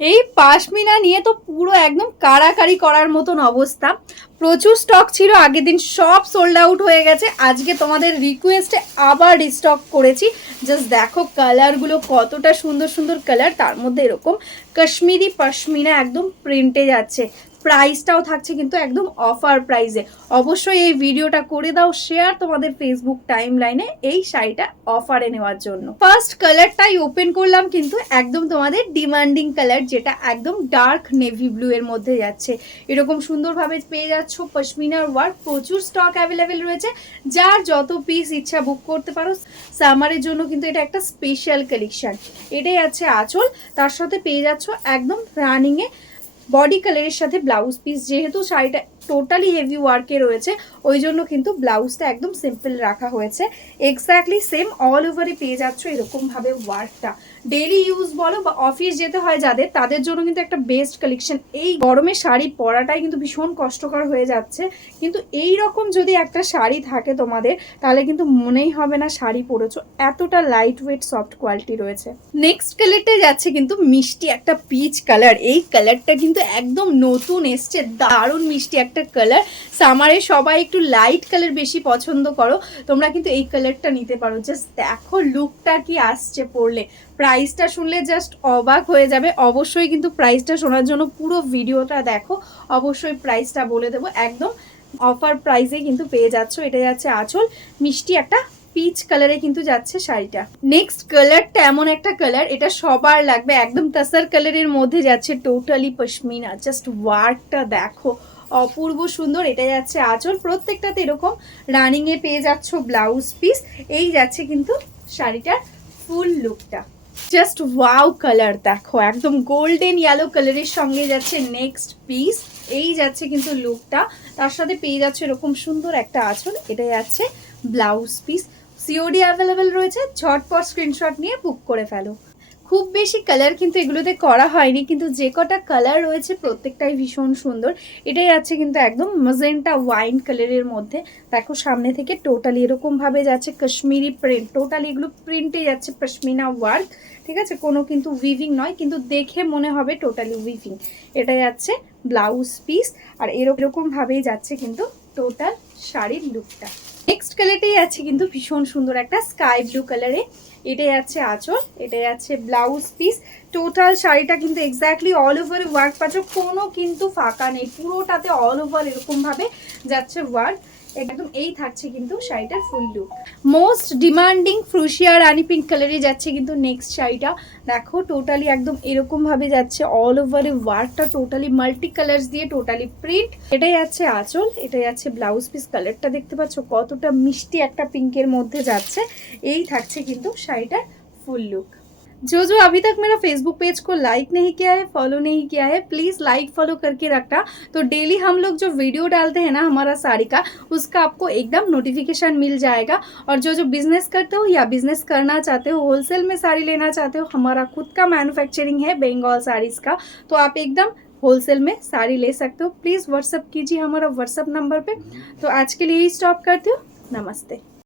এই পাশমিনা নিয়ে তো পুরো একদম কাড়াকাড়ি করার মতন অবস্থা। প্রচুর স্টক ছিল, আগের দিন সব সোল্ড আউট হয়ে গেছে। আজকে তোমাদের রিকোয়েস্টে আবার রিস্টক করেছি। জাস্ট দেখো কালারগুলো কতটা সুন্দর সুন্দর কালার, তার মধ্যে এরকম কাশ্মীরি পশমিনা একদম প্রিন্টে যাচ্ছে। প্রাইসটাও থাকছে কিন্তু একদম অফার প্রাইসে। অবশ্যই এই ভিডিওটা করে দাও শেয়ার তোমাদের ফেসবুক টাইম লাইনে এই শাড়িটা অফারে নেওয়ার জন্য। ফার্স্ট কালারটাই ওপেন করলাম, কিন্তু একদম তোমাদের ডিমান্ডিং কালার, যেটা একদম ডার্ক নেভি ব্লু এর মধ্যে যাচ্ছে। এরকম সুন্দরভাবে পেয়ে যাচ্ছ পশমিনার ওয়ার্ক। প্রচুর স্টক অ্যাভেলেবেল রয়েছে, যার যত পিস ইচ্ছা বুক করতে পারো। সামারের জন্য কিন্তু এটা একটা স্পেশাল কালেকশন। এটাই আছে আঁচল, তার সাথে পেয়ে যাচ্ছ একদম রানিংয়ে বডি কালারের সাথে ব্লাউজ পিস। যেহেতু শাড়িটা টোটালি হেভি ওয়ার্কে রয়েছে, ওই জন্য কিন্তু ব্লাউজটা একদম সিম্পল রাখা হয়েছে। এক্স্যাক্টলি সেম অল ওভারে পেয়ে যাচ্ছ এরকমভাবে ওয়ার্কটা। ডেইলি ইউজ বলো বা অফিস যেতে হয় যাদের, তাদের জন্য কিন্তু একটা বেস্ট কালেকশন। এই গরমে শাড়ি পরাটাই কিন্তু ভীষণ কষ্টকর হয়ে যাচ্ছে, কিন্তু এই রকম যদি একটা শাড়ি থাকে তোমাদের, তাহলে কিন্তু মনেই হবে না শাড়ি পরেছো, এতটা লাইট ওয়েট সফট কোয়ালিটি রয়েছে। নেক্সট কালারটা যাচ্ছে কিন্তু মিষ্টি একটা পিচ কালার। এই কালারটা কিন্তু একদম নতুন এসছে, দারুণ মিষ্টি একটা কালার। সামারে সবাই একটু লাইট কালার বেশি পছন্দ করো, তোমরা কিন্তু এই কালারটা নিতে পারো। জাস্ট দেখো লুকটা কি আসছে পরলে। প্রাইসটা শুনলে জাস্ট অবাক হয়ে যাবে। অবশ্যই কিন্তু প্রাইসটা শোনার জন্য পুরো ভিডিওটা দেখো, অবশ্যই প্রাইসটা বলে দেবো। একদম অফার প্রাইসে কিন্তু পেয়ে যাচ্ছ। এটা যাচ্ছে আঁচল, মিষ্টি একটা পিচ কালারে কিন্তু যাচ্ছে শাড়িটা। নেক্সট কালারটা এমন একটা কালার, এটা সবার লাগবে, একদম তাসার কালারের মধ্যে যাচ্ছে টোটালি পশমিনা। জাস্ট ওয়ার্কটা দেখো, অপূর্ব সুন্দর। এটা যাচ্ছে আঁচল, প্রত্যেকটাতে এরকম রানিং এ পেয়ে যাচ্ছ ব্লাউজ পিস। এই যাচ্ছে কিন্তু শাড়িটার ফুল লুকটা। জাস্ট ওয়াও কালার দেখো, একদম গোল্ডেন ইয়েলো কালারের সঙ্গে যাচ্ছে নেক্সট পিস। এই যাচ্ছে কিন্তু লুকটা, তার সাথে পেয়ে যাচ্ছে এরকম সুন্দর একটা আঁচল। এটা যাচ্ছে ব্লাউজ পিস। সিওডি অ্যাভেলেবেল রয়েছে, ঝটপট স্ক্রিনশট নিয়ে বুক করে ফেলো। খুব বেশি কালার কিন্তু এগুলোতে করা হয়নি, কিন্তু যে কটা কালার রয়েছে প্রত্যেকটাই ভীষণ সুন্দর। এটাই আছে কিন্তু একদম ম্যাজেন্টা ওয়াইন কালারের মধ্যে। দেখো সামনে থেকে টোটালি এরকমভাবে যাচ্ছে কাশ্মীরি প্রিন্ট, টোটালি এগুলো প্রিন্টে যাচ্ছে পশমিনা ওয়ার্ক। ঠিক আছে, কোনো কিন্তু উইভিং নয়, কিন্তু দেখে মনে হবে টোটালি উইভিং। এটা যাচ্ছে ব্লাউজ পিস, আর এরকমভাবেই যাচ্ছে কিন্তু টোটাল শাড়ির লুকটা। নেক্সট কালারটাই আছে কিন্তু ভীষণ সুন্দর একটা স্কাই ব্লু কালারে। এটাই আছে আঁচল, এটাই আছে ব্লাউজ পিস। টোটাল শাড়িটা কিন্তু এক্স্যাক্টলি অল ওভার ওয়ার্ক পাচ্ছ, কোনো কিন্তু ফাঁকা নেই, পুরোটাতে অল ওভার এরকমভাবে যাচ্ছে ওয়ার্ক। একদম এই থাকছে কিন্তু শাড়িটার ফুল লুক। মোস্ট ডিমান্ডিং ফ্রুশিয়া রানি পিঙ্ক কালারে যাচ্ছে কিন্তু নেক্সট শাড়িটা। দেখো টোটালি একদম এরকম ভাবে যাচ্ছে অল ওভারে ওয়ার্কটা, টোটালি মাল্টি কালার্স দিয়ে টোটালি প্রিন্ট। এটাই আছে আঁচল, এটাই আছে ব্লাউজ পিস। কালারটা দেখতে পাচ্ছ কতটা মিষ্টি একটা পিঙ্কের মধ্যে যাচ্ছে। এই থাকছে কিন্তু শাড়িটার फुल लुक। जो अभी तक मेरा फेसबुक पेज को लाइक नहीं किया है, फॉलो नहीं किया है, प्लीज़ लाइक फॉलो करके रखना। तो डेली हम लोग जो वीडियो डालते हैं ना हमारा साड़ी का, उसका आपको एकदम नोटिफिकेशन मिल जाएगा। और जो बिज़नेस करते हो या बिज़नेस करना चाहते हो, होलसेल में साड़ी लेना चाहते हो, हमारा खुद का मैन्युफैक्चरिंग है बंगाल साड़ीज़ का, तो आप एकदम होलसेल में साड़ी ले सकते हो। प्लीज़ व्हाट्सअप कीजिए हमारा व्हाट्सअप नंबर पे। तो आज के लिए ही स्टॉप करती हूँ, नमस्ते।